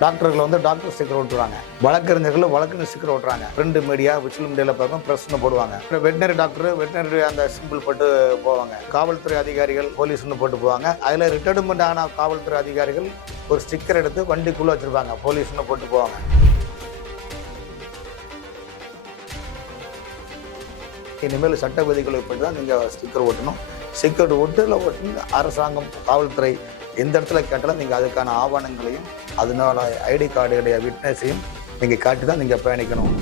டாக்டர்கள் வந்து டாக்டர் சீக்கிரம் ஓட்டுறாங்க. வழக்கறிஞர்கள் வழக்கறிஞர் சீக்கிரம் ஓட்டுறாங்க. பிரிண்ட் மீடியா விஷுவல் மீடியாவில் பார்க்கும் பிரச்சனை போடுவாங்க. வெட்டினரி டாக்டர் வெட்டினரி அந்த சிம்பிள் போட்டு போவாங்க. காவல்துறை அதிகாரிகள் போலீஸ்னு போட்டு போவாங்க. அதில் ரிட்டையர்மெண்ட் ஆன காவல்துறை அதிகாரிகள் ஒரு ஸ்டிக்கர் எடுத்து வண்டிக்குள்ளே வச்சுருப்பாங்க. போலீஸ்னு போட்டு போவாங்க. இனிமேல் சட்ட விதிகளை பற்றி தான் நீங்கள் ஸ்டிக்கர் ஓட்டணும். ஸ்டிக்கர் ஓட்டு இல்லை ஓட்டுன்னு அரசாங்கம் காவல்துறை எந்த இடத்துல கேட்டாலும் நீங்கள் அதுக்கான ஆவணங்களையும் அதனால ஐடி கார்டுடைய விட்னஸையும் நீங்கள் காட்டி தான் நீங்கள் பயணிக்கணும்.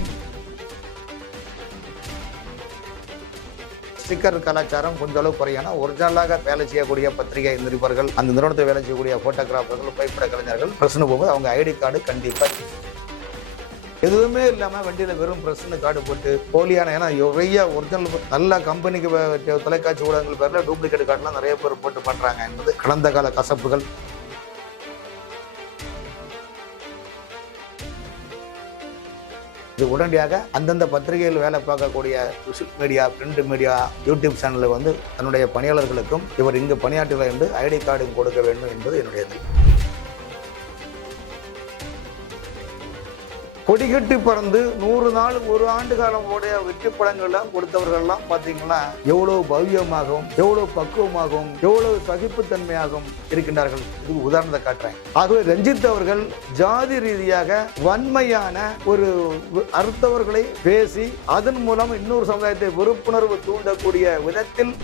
ஸ்டிக்கர் கலாச்சாரம் கொஞ்சம் அளவு குறையானா ஒரிஜினலாக வேலை செய்யக்கூடிய பத்திரிகை நிருபர்கள் அந்த நிறுவனத்தை வேலை செய்யக்கூடிய ஃபோட்டோகிராஃபர்கள் புகைப்பட கலைஞர்கள் பிரச்சனை போகும்போது அவங்க ஐடி கார்டு கண்டிப்பாக எதுவுமே இல்லாமல் வண்டியில் வெறும் பிரச்சனை கார்டு போட்டு போலியான ஏன்னா நிறைய ஒரிஜினல் நல்ல கம்பெனிக்கு தொலைக்காட்சி ஊடகங்கள் பேரில் டூப்ளிகேட் கார்டுலாம் நிறைய பேர் போட்டு பண்ணுறாங்க என்பது கடந்த கால கசப்புகள். இது உடனடியாக அந்தந்த பத்திரிகையில் வேலை பார்க்கக்கூடிய visual media print media YouTube சேனலில் வந்து தன்னுடைய பணியாளர்களுக்கும் இவர் இங்கு பணியாற்றுகிறார் என்று ஐடி கார்டு கொடுக்க வேண்டும் என்பது என்னுடையது. கொடிகட்டி பறந்து நூறு நாள் ஒரு ஆண்டு காலம் உடைய வெற்றி படங்கள்லாம் கொடுத்தவர்கள்லாம் பார்த்தீங்கன்னா எவ்வளவு பவ்யமாகவும் எவ்வளவு பக்குவமாகவும் எவ்வளவு சகிப்புத்தன்மையாகவும் இருக்கின்றார்கள். இது உதாரணத்தை காட்டுறேன். ஆகவே ரஞ்சித் அவர்கள் ஜாதி ரீதியாக வன்மையான ஒரு அர்த்தவர்களை அறுத்தவர்களை பேசி அதன் மூலம் இன்னொரு சமுதாயத்தை வெறுப்புணர்வு தூண்டக்கூடிய விதத்தில்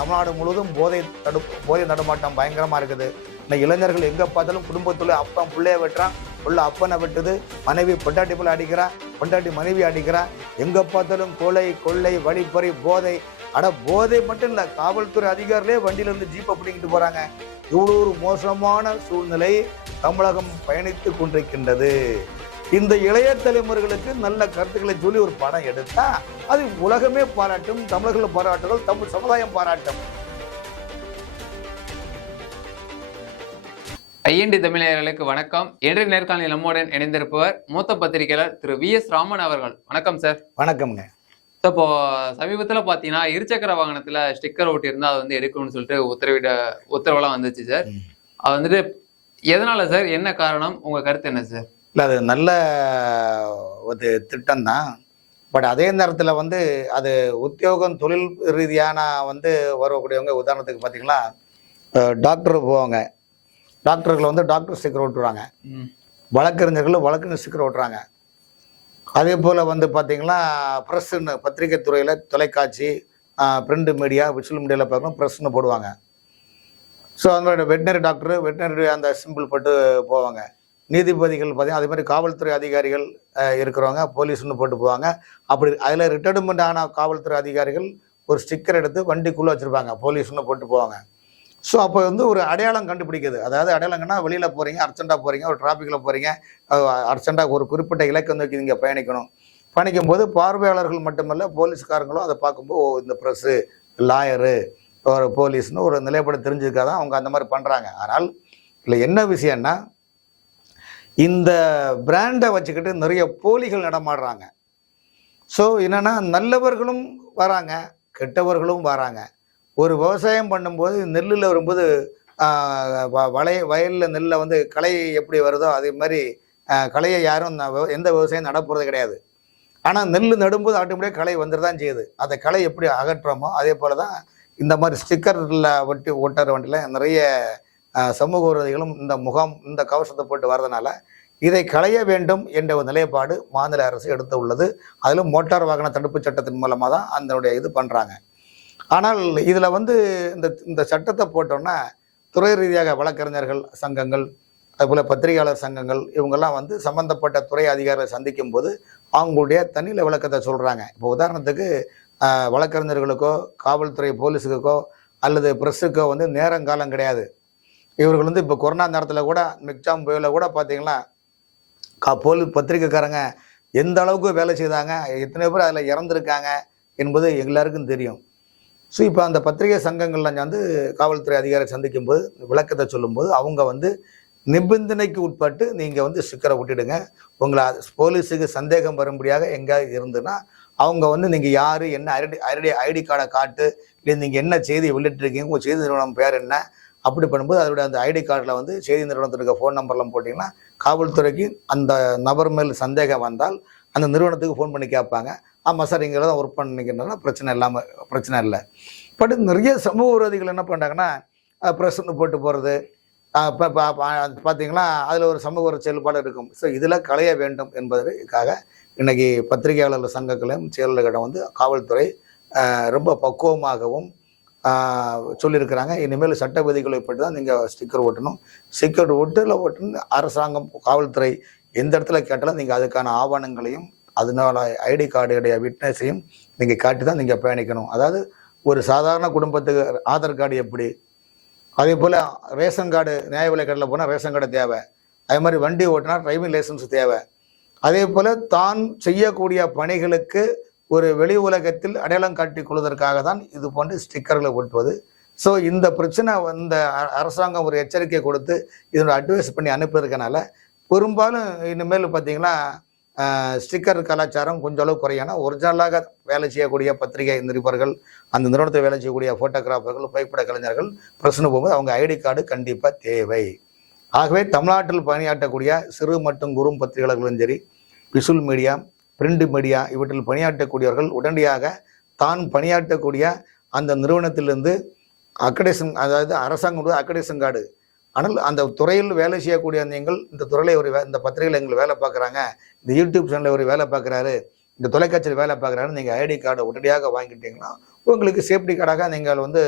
தமிழ்நாடு முழுவதும் போதை தடுப்பு போதை நடமாட்டம் பயங்கரமாக இருக்குது. இந்த இளைஞர்கள் எங்கே பார்த்தாலும் குடும்பத்தில் அப்பன் பிள்ளைய வெட்டுறான். புள்ள அப்பனை வெட்டுது மனைவி பொண்டாட்டி பிள்ளை அடிக்கிறான் பொண்டாட்டி மனைவி அடிக்கிறான். எங்கே பார்த்தாலும் கொலை கொள்ளை வழிப்பறி போதை. ஆனால் போதை மட்டும் இல்லை காவல்துறை அதிகாரிலே வண்டியில இருந்து ஜீப்பை பிடிக்கிட்டு போகிறாங்க இவ்வளோ ஒரு மோசமான சூழ்நிலை தமிழகம் பயணித்து கொண்டிருக்கின்றது. இந்த இளைய தலைமுறைகளுக்கு நல்ல கருத்துக்களை சொல்லி ஒரு படம் எடுத்தா அது உலகமே பாராட்டும் தமிழர்கள் பாராட்டுகள் தமிழ் சமுதாயம் பாராட்டும். ஐஎன்டி தமிழர்களுக்கு வணக்கம். இன்றைய நேர்காணலில் நம்முடன் இணைந்திருப்பவர் மூத்த பத்திரிகையாளர் திரு வி எஸ் ராமன் அவர்கள். வணக்கம் சார் வணக்கம்ங்க. So, இப்போ சமீபத்துல பாத்தீங்கன்னா இருசக்கர வாகனத்துல ஸ்டிக்கர் ஒட்டி இருந்தா அது வந்து எடுக்கணும்னு சொல்லிட்டு உத்தரவிட உத்தரவெல்லாம் வந்துச்சு சார். அது வந்துட்டு எதனால சார் என்ன காரணம்? உங்க கருத்து என்ன சார் இல்லை அது நல்ல ஒரு திட்டம் தான் பட் அதே நேரத்தில் வந்து அது உத்தியோகம் தொழில் ரீதியான வந்து வரக்கூடியவங்க உதாரணத்துக்கு பார்த்தீங்கன்னா டாக்டர் போவாங்க. டாக்டர்கள் வந்து டாக்டர் ஸ்டிக்கர் ஓட்டுறாங்க. வழக்கறிஞர்கள் வழக்கறிஞர் ஸ்டிக்கர் ஓட்டுறாங்க. அதே போல் வந்து பார்த்தீங்கன்னா ப்ரெஸ்ஸுன்னு பத்திரிகை துறையில் தொலைக்காட்சி பிரிண்ட் மீடியா விஷுவல் மீடியாவில் பார்க்கணும் ப்ரெஸ்னு போடுவாங்க. ஸோ அதனோட வெட்டினரி டாக்டர் வெட்டினரி அந்த சிம்பிள் போட்டு போவாங்க. நீதிபதிகள் பார்த்தீங்கன்னா அதே மாதிரி காவல்துறை அதிகாரிகள் இருக்கிறவங்க போலீஸ்னு போட்டு போவாங்க. அப்படி அதில் ரிட்டையர்மெண்ட் ஆன காவல்துறை அதிகாரிகள் ஒரு ஸ்டிக்கர் எடுத்து வண்டிக்குள்ளே வச்சுருப்பாங்க போலீஸ்னு போட்டு போவாங்க. ஸோ அப்போ வந்து ஒரு அடையாளம் கண்டுபிடிக்குது அதாவது அடையாளங்கன்னா வெளியில் போகிறீங்க அர்ஜென்ட்டாக போகிறீங்க ஒரு டிராஃபிக்கில் போகிறீங்க அர்ஜென்ட்டாக ஒரு குறிப்பிட்ட இலக்கை நோக்கி நீங்கள் பயணிக்கணும். பயணிக்கும் போது பார்வையாளர்கள் மட்டுமல்ல போலீஸ்காரங்களும் அதை பார்க்கும்போது ஓ இந்த ப்ரெஸ்ஸு லாயரு ஒரு போலீஸ்னு ஒரு நிலைப்பட தெரிஞ்சுக்காதான் தான் அவங்க அந்த மாதிரி பண்ணுறாங்க ஆனால் இல்லை என்ன விஷயம்னா இந்த பிராண்டை வச்சுக்கிட்டு நிறைய போலிகள் நடமாடுறாங்க. ஸோ என்னென்னா நல்லவர்களும் வராங்க கெட்டவர்களும் வராங்க. ஒரு விவசாயம் பண்ணும்போது நெல்லில் வரும்போது வ- வளைய வயலில் நெல்லில் வந்து களை எப்படி வருதோ அதே மாதிரி களையை யாரும் எந்த விவசாயம் நடப்புறது கிடையாது. ஆனால் நெல் நடும்போது ஆட்டோமேட்டிக்காக களை வந்துட்டு தான் செய்யுது. அந்த களை எப்படி அகற்றுறோமோ அதே போல் தான் இந்த மாதிரி ஸ்டிக்கரில் வட்டி ஓட்டுற வண்டியில் நிறைய சமூக விரோதிகளும் இந்த முகாம் இந்த கவசத்தை போட்டு வர்றதுனால இதை களைய வேண்டும் என்ற ஒரு நிலைப்பாடு மாநில அரசு எடுத்து உள்ளது. அதிலும் மோட்டார் வாகன தடுப்புச் சட்டத்தின் மூலமாக தான் அதனுடைய இது பண்ணுறாங்க ஆனால் இதில் வந்து இந்த இந்த சட்டத்தை போட்டோன்னா துறை ரீதியாக வழக்கறிஞர்கள் சங்கங்கள் அதுபோல் பத்திரிகையாளர் சங்கங்கள் இவங்கெல்லாம் வந்து சம்பந்தப்பட்ட துறை அதிகாரிகளை சந்திக்கும் போது அவங்களுடைய தண்ணியில் விளக்கத்தை சொல்கிறாங்க இப்போ உதாரணத்துக்கு வழக்கறிஞர்களுக்கோ காவல்துறை போலீஸுக்கோ அல்லது ப்ரெஸ்ஸுக்கோ வந்து நேரங்காலம் கிடையாது. இவர்கள் வந்து இப்போ கொரோனா நேரத்தில் கூட மிக்சாம் புயலில் கூட பார்த்தீங்கன்னா கா போலீஸ் பத்திரிக்கைக்காரங்க எந்த அளவுக்கு வேலை செய்தாங்க எத்தனை பேர் அதில் இறந்துருக்காங்க என்பது எல்லாருக்கும் தெரியும். ஸோ இப்போ அந்த பத்திரிகை சங்கங்கள்லாம் வந்து காவல்துறை அதிகாரி சந்திக்கும் போது விளக்கத்தை சொல்லும்போது அவங்க வந்து நிபந்தனைக்கு உட்பட்டு நீங்கள் வந்து ஸ்டிக்கரை விட்டுடுங்க உங்களை போலீஸுக்கு சந்தேகம் வரும்படியாக எங்கேயாவது இருந்துன்னா அவங்க வந்து நீங்கள் யார் என்ன ஐடி ஐடி ஐடி கார்டை காட்டு இல்லை நீங்கள் என்ன செய்தி வெளியிட்டிருக்கீங்க உங்கள் செய்தி நிறுவனம் பேர் என்ன அப்படி பண்ணும்போது அதோட அந்த ஐடி கார்டில் வந்து செய்தி நிறுவனத்திற்கு ஃபோன் நம்பர்லாம் போட்டிங்கன்னா காவல்துறைக்கு அந்த நபர் மேல் சந்தேகம் வந்தால் அந்த நிறுவனத்துக்கு ஃபோன் பண்ணி கேட்பாங்க. ஆமாம் சார் இங்கே தான் ஒர்க் பண்ணிக்கிறதுனால பிரச்சனை இல்லாமல் பிரச்சனை இல்லை. பட் நிறைய சமூக விரோதிகள் என்ன பண்ணுறாங்கன்னா ப்ரெஸ்ன்னு போட்டு போகிறது இப்போ பார்த்தீங்கன்னா அதில் ஒரு சமூக ஒரு செயல்பாடு இருக்கும். ஸோ இதில் களைய வேண்டும் என்பதற்காக இன்றைக்கி பத்திரிகையாளர் சங்கங்களும் செயலர்களிடம் வந்து காவல்துறை ரொம்ப பக்குவமாகவும் சொல்லியிருக்கிறாங்க. இனிமேல் சட்ட விதிகளை பற்றி தான் நீங்கள் ஸ்டிக்கர் ஓட்டணும் ஸ்டிக்கர் ஓட்டில் ஓட்டுன்னு அரசாங்கம் காவல்துறை எந்த இடத்துல கேட்டாலும் நீங்கள் அதுக்கான ஆவணங்களையும் அதனால ஐடி கார்டுடைய விட்னஸையும் நீங்கள் காட்டி தான் நீங்கள் பயணிக்கணும். அதாவது ஒரு சாதாரண குடும்பத்துக்கு ஆதார் கார்டு எப்படி? அதே போல் ரேஷன் கார்டு நியாய விலை கடையில் போனால் ரேஷன் கார்டு தேவை. அதே மாதிரி வண்டி ஓட்டினா டிரைவிங் லைசன்ஸ் தேவை. அதே போல் தான் செய்யக்கூடிய பணிகளுக்கு ஒரு வெளி உலகத்தில் அடையாளம் காட்டிக் கொள்வதற்காக தான் இது போன்ற ஸ்டிக்கர்களை ஒட்டுவது. ஸோ இந்த பிரச்சனை இந்த அரசாங்கம் ஒரு எச்சரிக்கை கொடுத்து இதனோட அட்வைஸ் பண்ணி அனுப்பியிருக்கனால பெரும்பாலும் இனிமேல் பார்த்தீங்கன்னா ஸ்டிக்கர் கலாச்சாரம் கொஞ்சம் அளவு குறையான ஒரிஜினலாக வேலை செய்யக்கூடிய பத்திரிகை நிருபர்கள் அந்த நிறுவனத்தில் வேலை செய்யக்கூடிய ஃபோட்டோகிராஃபர்கள் புகைப்பட கலைஞர்கள் பிரச்சனை போகும்போது அவங்க ஐடி கார்டு கண்டிப்பாக தேவை. ஆகவே தமிழ்நாட்டில் பணியாற்றக்கூடிய சிறு மற்றும் குறும் பத்திரிகையாளர்களும் சரி விசுவல் மீடியா பிரிண்ட் மீடியா இவற்றில் பணியாற்றக்கூடியவர்கள் உடனடியாக தான் பணியாற்றக்கூடிய அந்த நிறுவனத்திலிருந்து அக்கடேஷன் அதாவது அரசாங்கம் அக்கடேஷன் கார்டு ஆனால் அந்த துறையில் வேலை செய்யக்கூடிய நீங்கள் இந்த துறையில் ஒரு வே- இந்த பத்திரிகையில் எங்களை வேலை பார்க்குறாங்க. இந்த யூடியூப் சேனலில் ஒரு வேலை பார்க்குறாரு. இந்த தொலைக்காட்சியில் வேலை பார்க்குறாரு. நீங்கள் ஐடி கார்டை உடனடியாக வாங்கிட்டீங்கன்னா உங்களுக்கு சேஃப்டி கார்டாக நீங்கள் வந்து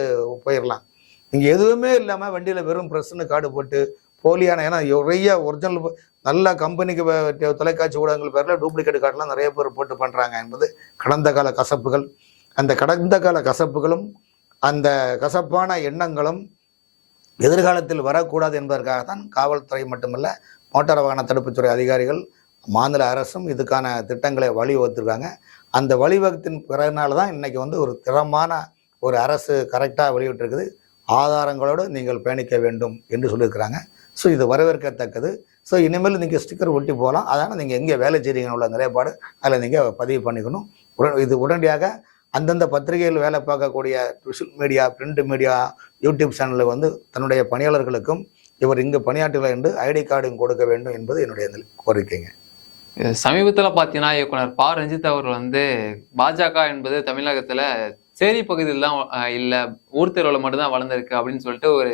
போயிடலாம். நீங்கள் எதுவுமே இல்லாமல் வண்டியில் வெறும் ப்ரெஸ்ஸுன்னு கார்டு போட்டு போலியான ஏன்னா நிறைய ஒரிஜினல் நல்ல கம்பெனிக்கு தொலைக்காட்சி ஊடகங்கள் பேரில் டூப்ளிகேட் கார்டெலாம் நிறைய பேர் போட்டு பண்ணுறாங்க என்பது கடந்த கால கசப்புகள். அந்த கடந்த கால கசப்புகளும் அந்த கசப்பான எண்ணங்களும் எதிர்காலத்தில் வரக்கூடாது என்பதற்காக தான் காவல்துறை மட்டுமல்ல மோட்டார் வாகன தடுப்புத்துறை அதிகாரிகள் மாநில அரசும் இதுக்கான திட்டங்களை வழிவகுத்திருக்காங்க. அந்த வழிவகுத்தின் பிறகுனால தான் இன்றைக்கி வந்து ஒரு திறமான ஒரு அரசு கரெக்டாக வெளியிட்டிருக்குது. ஆதாரங்களோடு நீங்கள் பயணிக்க வேண்டும் என்று சொல்லியிருக்கிறாங்க. ஸோ இது வரவேற்கத்தக்கது. ஸோ இனிமேல் நீங்கள் ஸ்டிக்கர் ஒட்டி போகலாம். அதனால் நீங்கள் எங்கே வேலை செய்கிறீங்கன்னு உள்ள நிலைப்பாடு அதில் நீங்கள் பதிவு பண்ணிக்கணும். உடன் இது உடனடியாக அந்தந்த பத்திரிகையில் வேலை பார்க்கக்கூடிய visual media print media YouTube சேனலில் வந்து தன்னுடைய பணியாளர்களுக்கும் இவர் இங்கு பணியாற்றுகிறார் என்று ஐடி கார்டும் கொடுக்க வேண்டும் என்பது என்னுடைய கோரிக்கைங்க. சமீபத்துல பாத்தீங்கன்னா இயக்குனர் ப. ரஞ்சித் அவர்கள் வந்து பாஜக என்பது தமிழகத்துல சேரி பகுதியில் தான் இல்ல ஊர் தெருவில் மட்டும்தான் வளர்ந்துருக்கு அப்படின்னு சொல்லிட்டு ஒரு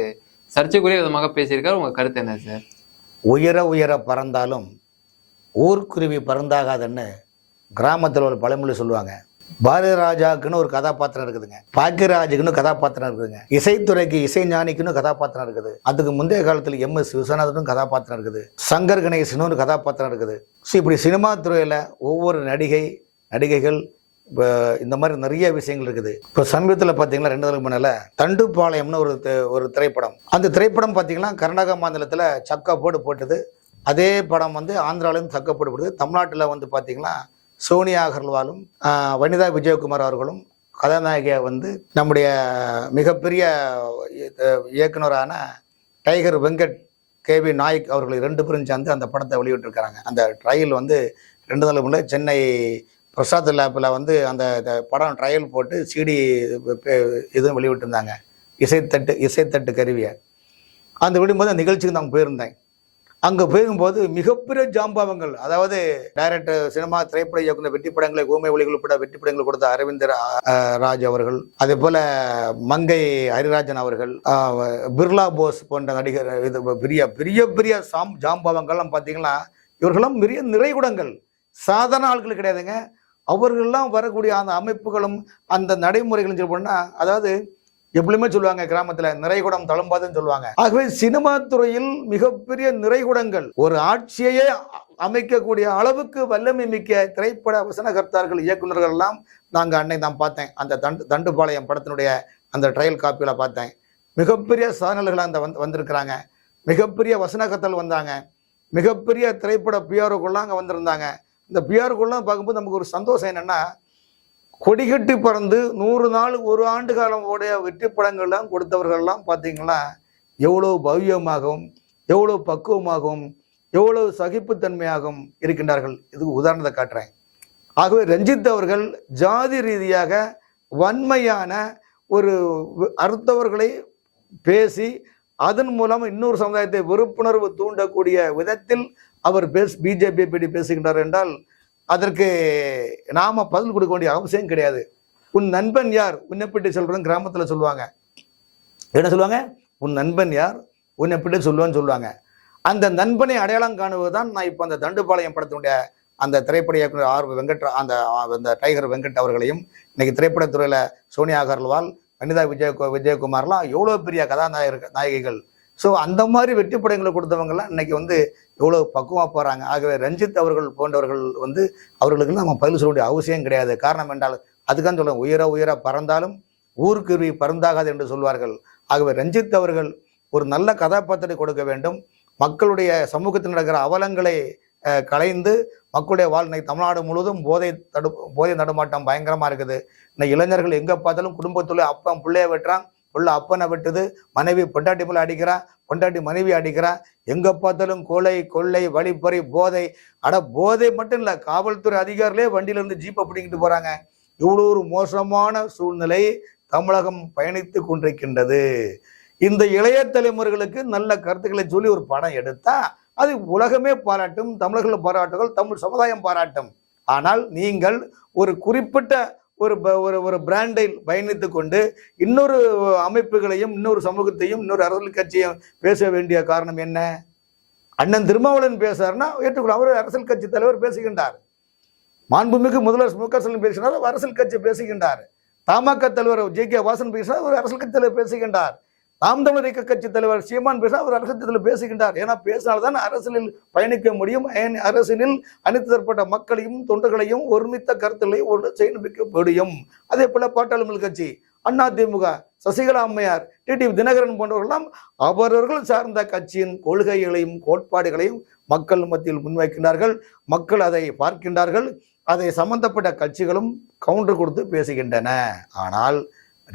சர்ச்சைக்குரிய விதமாக பேசியிருக்காரு. உங்க கருத்து என்ன சார்? உயர உயர பறந்தாலும் ஊர்க்குருவி பறந்தாகாதுன்னு கிராமத்தில் ஒரு பழமொழி சொல்லுவாங்க. பாரதிராஜாக்குன்னு ஒரு கதாபாத்திரம் இருக்குதுங்க. பாக்கியராஜுக்குன்னு கதாபாத்திரம் இருக்குதுங்க. இசைத்துறைக்கு இசை ஞானிக்குன்னு கதாபாத்திரம் இருக்குது. அதுக்கு முந்தைய காலத்தில் எம். எஸ். விஸ்வநாதனும் கதாபாத்திரம் இருக்குது. சங்கர் கணேசனும் ஒரு கதாபாத்திரம் இருக்குது. ஸோ இப்படி சினிமா துறையில் ஒவ்வொரு நடிகை நடிகைகள் இப்போ இந்த மாதிரி நிறைய விஷயங்கள் இருக்குது. இப்போ சமீபத்தில் பார்த்தீங்கன்னா ரெண்டு நாளுக்கு முன்னால் தண்டுப்பாளையம்னு ஒரு ஒரு திரைப்படம். அந்த திரைப்படம் பார்த்தீங்கன்னா கர்நாடகா மாநிலத்தில் சக்கா போடு போட்டது. அதே படம் வந்து ஆந்திராவிலும் சக்கப்போடு போடுது தமிழ்நாட்டில் வந்து பார்த்தீங்கன்னா சோனியா அகர்வாலும் வனிதா விஜயகுமார் அவர்களும் கதாநாயகியா வந்து நம்முடைய மிகப்பெரிய இயக்குனரான Tiger Venkat K V Nayak அவர்கள் ரெண்டு பேரும் சேர்ந்து அந்த படத்தை வெளியிட்டிருக்கிறாங்க. அந்த ட்ரையல் வந்து ரெண்டு நாள் முன்னே சென்னை பிரசாத் லேப்பில் வந்து அந்த படம் ட்ரையல் போட்டு சிடி இதுவும் வெளியிட்டிருந்தாங்க. இசைத்தட்டு இசைத்தட்டு கருவியை அந்த விடும்போது அந்த நிகழ்ச்சிக்கு நான் போயிருந்தேன். அங்கே போகும்போது மிகப்பெரிய ஜாம்பவங்கள். அதாவது டைரக்டர் சினிமா திரைப்பட இயக்குனர் வெற்றி படங்களை ஊமை ஒளிகள் உட்பட வெற்றி படங்கள் கொடுத்த அரவிந்தர் ராஜ் அவர்கள் அதே போல் மங்கை ஹரிராஜன் அவர்கள் பிர்லா போஸ் போன்ற நடிகர் இது பெரிய பெரிய பெரிய சாம் ஜாம்பவங்கள்லாம் பார்த்தீங்கன்னா இவர்களும் பெரிய நிறைகுடங்கள். சாதாரண ஆட்கள் கிடையாதுங்க. அவர்கள்லாம் வரக்கூடிய அந்த அமைப்புகளும் அந்த நடைமுறைகளும் சொல்லப்போனால் அதாவது எப்பவுமே சொல்லுவாங்க கிராமத்துல நிறைகுடம் தழும்பாதுன்னு சொல்லுவாங்க. ஆகவே சினிமா துறையில் மிகப்பெரிய நிறைகுடங்கள் ஒரு ஆட்சியையே அமைக்கக்கூடிய அளவுக்கு வல்லமை மிக்க திரைப்பட வசனகர்த்தார்கள் இயக்குநர்கள் எல்லாம் நாங்க அன்னை நான் பார்த்தேன். அந்த தண்டு தண்டுபாளையம் படத்தினுடைய அந்த ட்ரையல் காப்பியில பார்த்தேன். மிகப்பெரிய சாதனைகள் அந்த வந்து வந்திருக்கிறாங்க. மிகப்பெரிய வசனகர்த்தல் வந்தாங்க. மிகப்பெரிய திரைப்பட பிஆருக்குள்ள அங்கே வந்திருந்தாங்க. இந்த பிஆருக்குள்ள பார்க்கும்போது நமக்கு ஒரு சந்தோஷம் என்னன்னா கொடிகட்டி பறந்து நூறு நாள் ஒரு ஆண்டு காலம் உடைய வெற்றி படங்கள்லாம் கொடுத்தவர்கள்லாம் பார்த்தீங்கன்னா எவ்வளோ பவ்யமாகவும் எவ்வளோ பக்குவமாகவும் எவ்வளவு சகிப்புத்தன்மையாகவும் இருக்கின்றார்கள். இதுக்கு உதாரணத்தை காட்டுறேன். ஆகவே ரஞ்சித் அவர்கள் ஜாதி ரீதியாக வன்மையான ஒரு அறுத்தவர்களை அடுத்தவர்களை பேசி அதன் மூலம் இன்னொரு சமுதாயத்தை வெறுப்புணர்வு தூண்டக்கூடிய விதத்தில் அவர் பேஸ் பிஜேபி பற்றி பேசுகின்றார் என்றால் அதற்கு நாம பதில் கொடுக்க வேண்டிய அவசியம் கிடையாது. உன் நண்பன் யார்? உன்னை பற்றி சொல்றேன் கிராமத்துல சொல்லுவாங்க. என்ன சொல்லுவாங்க? உன் நண்பன் யார்? உன்னை பற்றி சொல்லுவான்னு சொல்லுவாங்க. அந்த நண்பனை அடையாளம் காணுவது தான் நான் இப்போ அந்த தண்டுபாளையம் படத்தினுடைய அந்த திரைப்பட இயக்குனர் ஆர் வெங்கட் அந்த அந்த டைகர் வெங்கட் அவர்களையும் இன்னைக்கு திரைப்படத்துறையில சோனியா அகர்வால் வனிதா விஜய விஜயகுமார்லாம் எவ்வளோ பெரிய கதாநாயக நாயகிகள். ஸோ அந்த மாதிரி வெற்றி படங்களை கொடுத்தவங்கலாம் இன்னைக்கு வந்து எவ்வளோ பக்குவமாக போகிறாங்க ஆகவே ரஞ்சித் அவர்கள் போன்றவர்கள் வந்து அவர்களுக்கு நம்ம பதில் சொல்ல வேண்டிய அவசியம் கிடையாது. காரணம் என்றால் அதுக்காக சொல்ல உயர உயர பறந்தாலும் ஊருக்குருவி பறந்தாகாது என்று சொல்வார்கள். ஆகவே ரஞ்சித் அவர்கள் ஒரு நல்ல கதாபாத்திரத்தை கொடுக்க வேண்டும். மக்களுடைய சமூகத்தில் நடக்கிற அவலங்களை கலைந்து களைந்து மக்களுடைய வாழ்க்கை தமிழ்நாடு முழுவதும் போதை தடு போதை நடுமாட்டம் பயங்கரமாக இருக்குது. இந்த இளைஞர்கள் எங்கே பார்த்தாலும் குடும்பத்துள்ள அப்பா பிள்ளைய வெட்டுறான். புள்ள அப்பனை விட்டுது மனைவி பொண்டாட்டி பிள்ளை அடிக்கிறா பொண்டாட்டி மனைவி அடிக்கிறா. எங்க பார்த்தாலும் கொலை கொள்ளை வழிப்பறை போதை. அட போதை மட்டும் இல்லை காவல்துறை அதிகாரிலே வண்டியில இருந்து ஜீப்பை பிடிங்கிட்டு போறாங்க. இவ்வளோ ஒரு மோசமான சூழ்நிலை தமிழகம் பயணித்து கொண்டிருக்கின்றது. இந்த இளைய தலைமுறைகளுக்கு நல்ல கருத்துக்களை சொல்லி ஒரு படம் எடுத்தா அது உலகமே பாராட்டும் தமிழர்கள் பாராட்டுகள் தமிழ் சமுதாயம் பாராட்டும். ஆனால் நீங்கள் ஒரு குறிப்பிட்ட ஒரு ப- ஒரு ஒரு பிராண்டை பயணித்து கொண்டு இன்னொரு அமைப்புகளையும் இன்னொரு சமூகத்தையும் இன்னொரு அரசியல் கட்சியும் பேச வேண்டிய காரணம் என்ன? அண்ணன் திருமாவளவன் பேசுறாருன்னா ஏற்றுக்கொள்ள அவர் அரசியல் கட்சி தலைவர் பேசுகின்றார். மாண்புமிகு முதல்வர் மு க ஸ்டாலின் பேசினார் அரசியல் கட்சி பேசுகின்றார். தமாக தலைவர் ஜே கே வாசன் பேசினார் ஒரு அரசியல் கட்சி தலைவர் பேசுகின்றார். நாம் தமிழர் இயக்க கட்சி தலைவர் சீமான் பேச அவர் அரசியல் பேசுகின்றார். ஏன்னா பேசினால்தான் அரசியலில் பயணிக்க முடியும். அரசியலில் அனைத்து தரப்பட்ட மக்களையும் தொண்டர்களையும் ஒருமித்த கருத்துக்களையும் ஒரு செயல்பிக்க முடியும். அதே போல பாட்டாளர்கள் கட்சி அண்ணா திமுக சசிகலா அம்மையார் டிடிவி தினகரன் போன்றவர்களெல்லாம் அவரவர்கள் சார்ந்த கட்சியின் கொள்கைகளையும் கோட்பாடுகளையும் மக்கள் மத்தியில் முன்வைக்கின்றார்கள். மக்கள் அதை பார்க்கின்றார்கள். அதை சம்பந்தப்பட்ட கட்சிகளும் கவுண்டர் கொடுத்து பேசுகின்றன. ஆனால்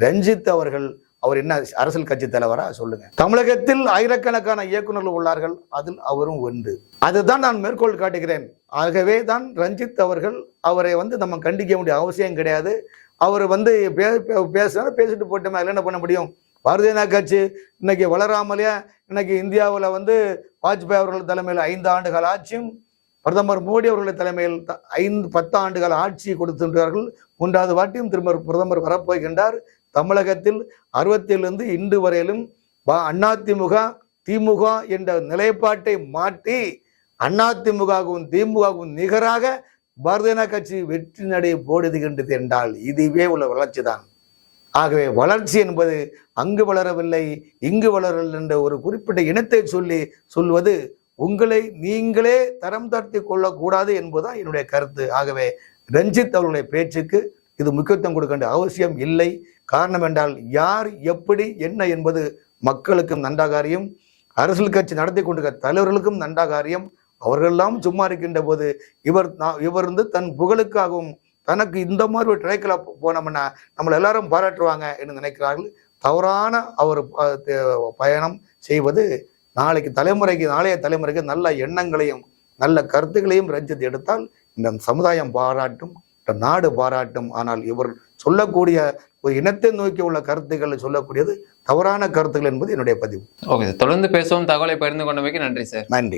ரஞ்சித் அவர்கள் அவர் என்ன அரசியல் கட்சி தலைவரா? சொல்லுங்க. தமிழகத்தில் ஆயிரக்கணக்கான இயக்குநர்கள் உள்ளார்கள். அதில் அவரும் ஒன்று. அதுதான் நான் மேற்கோள் காட்டுகிறேன். ஆகவே தான் ரஞ்சித் அவர்கள் அவரை வந்து நம்ம கண்டிக்க வேண்டிய அவசியம் கிடையாது. அவர் வந்து பே- பே- பேசிட்டு போட்டோமே அதில் என்ன பண்ண முடியும்? பாரதிய ஜனதா கட்சி இன்னைக்கு வளராமலே இன்னைக்கு இந்தியாவில் வந்து வாஜ்பாய் அவர்கள் தலைமையில் ஐந்து ஆண்டுகள் ஆட்சியும் பிரதமர் மோடி அவர்கள் தலைமையில் த- ஐந்து பத்து ஆண்டுகள் ஆட்சி கொடுத்திருக்கிறார்கள். மூன்றாவது வாட்டியும் திரும்ப பிரதமர் வரப்போகின்றார். தமிழகத்தில் அறுபத்திலிருந்து இன்று வரையிலும் அதிமுக திமுக என்ற நிலைப்பாட்டை மாற்றி அதிமுகவும் திமுகவும் நிகராக பாரதிய ஜனதா கட்சி வெற்றி நடை போடுகின்றது என்றால் இதுவே உள்ள வளர்ச்சி தான் ஆகவே வளர்ச்சி என்பது அங்கு வளரவில்லை இங்கு வளரவில்லை என்ற ஒரு குறிப்பிட்ட இனத்தை சொல்லி சொல்வது உங்களை நீங்களே தரம் தாழ்த்தி கொள்ளக்கூடாது என்பதுதான் என்னுடைய கருத்து. ஆகவே ரஞ்சித் அவர்களுடைய பேச்சுக்கு இது முக்கியத்துவம் கொடுக்க வேண்டிய அவசியம் இல்லை. காரணம் என்றால் யார் எப்படி என்ன என்பது மக்களுக்கும் நன்றாக அறியும். அரசியல் கட்சி நடத்தி கொண்டிருக்கிற தலைவர்களுக்கும் நன்றாக அறியும். அவர்களெல்லாம் சும்மா இருக்கின்ற போது இவர் நான் இவர் வந்து தன் புகழுக்காகவும் தனக்கு இந்த மாதிரி ஒரு ட்ரைக்கில் போனோம்னா நம்மளை எல்லாரும் பாராட்டுவாங்க என்று நினைக்கிறார்கள். தவறான அவர் பயணம் செய்வது நாளைக்கு தலைமுறைக்கு நாளைய தலைமுறைக்கு நல்ல எண்ணங்களையும் நல்ல கருத்துக்களையும் ரஞ்சித்து எடுத்தால் இந்த சமுதாயம் பாராட்டும் நாடு பாராட்டும். ஆனால் இவர் சொல்லக்கூடிய ஒரு இனத்தை நோக்கி உள்ள கருத்துக்களை சொல்லக்கூடியது தவறான கருத்துக்கள் என்பது என்னுடைய பதிவு. ஓகே தொடர்ந்து பேசுவோம். தகவலை பகிர்ந்து கொண்டமைக்கு நன்றி சார். நன்றி.